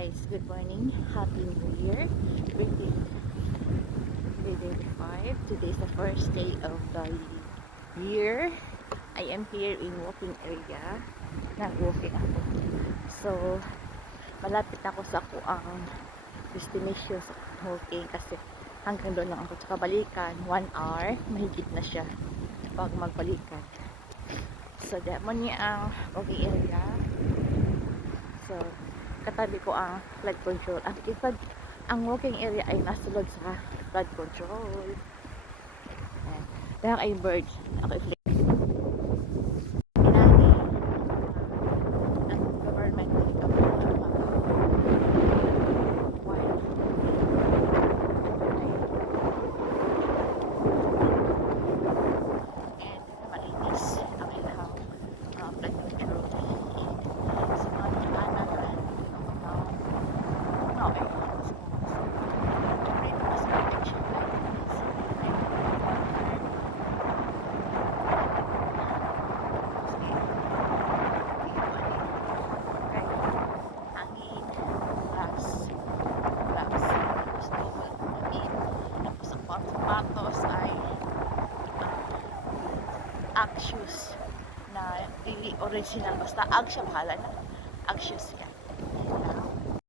guys, good morning, happy new year, 2025. Today is the first day of the year. I am here in walking area. Nag-walking ako. So, malapit ako sa ang destination sa walking kasi hanggang doon lang ako. Tsaka balikan, 1 hour, mahigit na siya pag magbalikan. So, dahil mo niya ang walking area. So, katabi ko ang flood control. Ang walking area ay nasulod sa flood control. Ayan. Dahil ay birds. Ako i-flex. Inani. Ang government ay and malinis ang ilang flood control. Sa mga nakanan sapatos ay Axios na dili original, basta Ag siya, bahala na Axios yan.